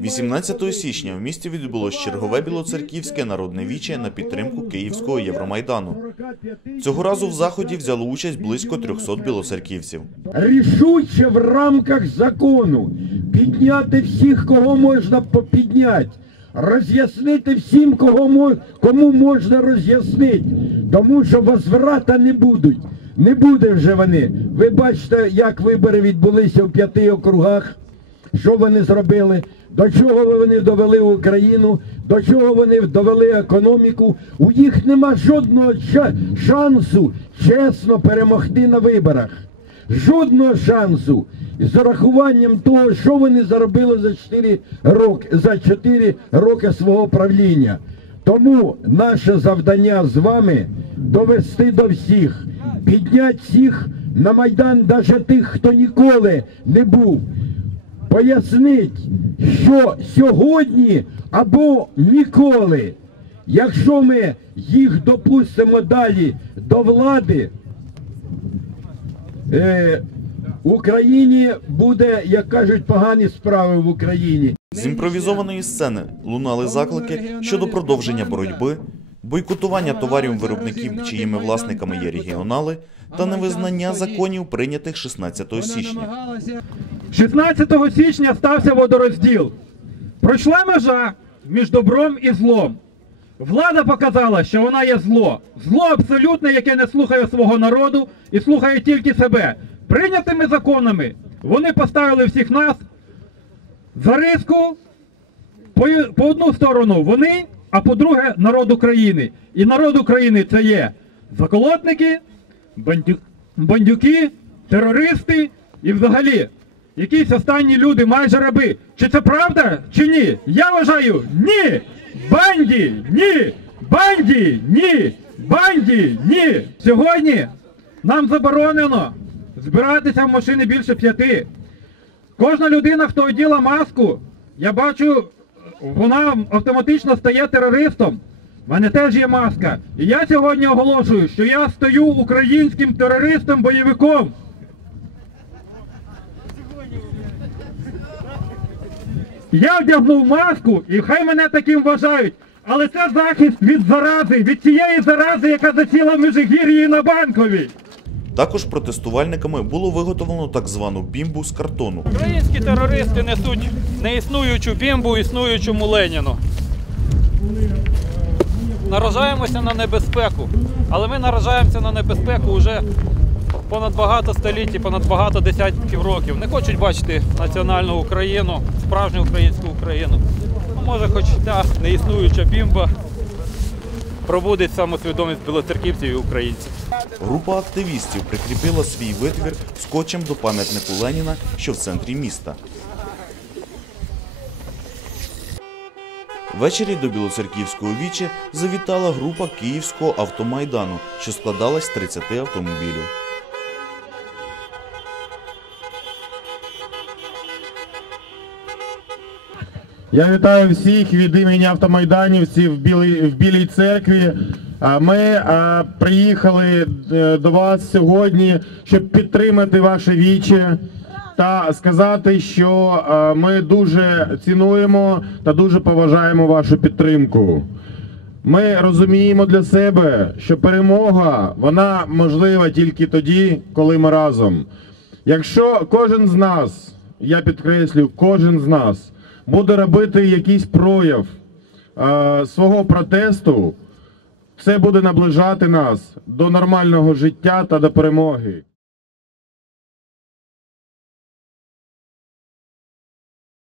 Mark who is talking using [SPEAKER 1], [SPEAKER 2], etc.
[SPEAKER 1] 18 січня в місті відбулось чергове білоцерківське народне віче на підтримку Київського Євромайдану. Цього разу в заході взяло участь близько 300 білоцерківців.
[SPEAKER 2] рішуче в рамках закону підняти всіх, кого можна попідняти, роз'яснити всім, кого кому можна роз'яснити, тому що возврата не будуть. Не буде вже вони. Ви бачите, як вибори відбулися в п'яти округах. Що вони зробили? До чого вони довели Україну? До чого вони довели економіку? У їх нема жодного шансу чесно перемогти на виборах. Жодного шансу. З урахуванням того, що вони заробили за 4 роки, за 4 роки свого правління. Тому наше завдання з вами довести до всіх, підняти всіх на Майдан, навіть тих, хто ніколи не був пояснить, що сьогодні або ніколи, якщо ми їх допустимо далі до влади, е, Україні буде, як кажуть, погані справи в Україні.
[SPEAKER 1] З імпровізованої сцени лунали заклики щодо продовження боротьби, бойкотування товарів виробників, чиїми власниками є регіонали, та невизнання законів, прийнятих 16 січня.
[SPEAKER 3] 16 січня стався водорозділ. Пройшла межа між добром і злом. Влада показала, що вона є зло. Зло абсолютне, яке не слухає свого народу і слухає тільки себе. Прийнятими законами вони поставили всіх нас за риску по, по одну сторону вони, а по друге народ України. І народ України це є заколотники, бандю- бандюки, терористи і взагалі якісь останні люди, майже раби. Чи це правда, чи ні? Я вважаю ні! Банді! Ні! Банді! Ні! Банді! Ні! Сьогодні нам заборонено збиратися в машини більше п'яти. Кожна людина, хто оділа маску, я бачу, вона автоматично стає терористом. У мене теж є маска. І я сьогодні оголошую, що я стою українським терористом-бойовиком. Я вдягнув маску і хай мене таким вважають. Але це захист від зарази, від цієї зарази, яка засіла в Межигір'ї на банковій.
[SPEAKER 1] Також протестувальниками було виготовлено так звану бімбу з картону.
[SPEAKER 4] Українські терористи несуть неіснуючу бімбу існуючому Леніну. Наражаємося на небезпеку, але ми наражаємося на небезпеку вже понад багато століть понад багато десятків років. Не хочуть бачити національну Україну, справжню українську Україну. Ну, може, хоч та неіснуюча бімба пробудить самосвідомість білоцерківців і українців.
[SPEAKER 1] Група активістів прикріпила свій витвір скотчем до пам'ятнику Леніна, що в центрі міста. Ввечері до Білоцерківського віче завітала група Київського автомайдану, що складалась з 30 автомобілів.
[SPEAKER 5] Я вітаю всіх від імені автомайданівців в Білій, в Білій церкві. Ми приїхали е, до вас сьогодні, щоб підтримати ваше віче та сказати, що ми дуже цінуємо та дуже поважаємо вашу підтримку. Ми розуміємо для себе, що перемога вона можлива тільки тоді, коли ми разом. Якщо кожен з нас, я підкреслю, кожен з нас буде робити якийсь прояв е, свого протесту, це буде наближати нас до нормального життя та до перемоги.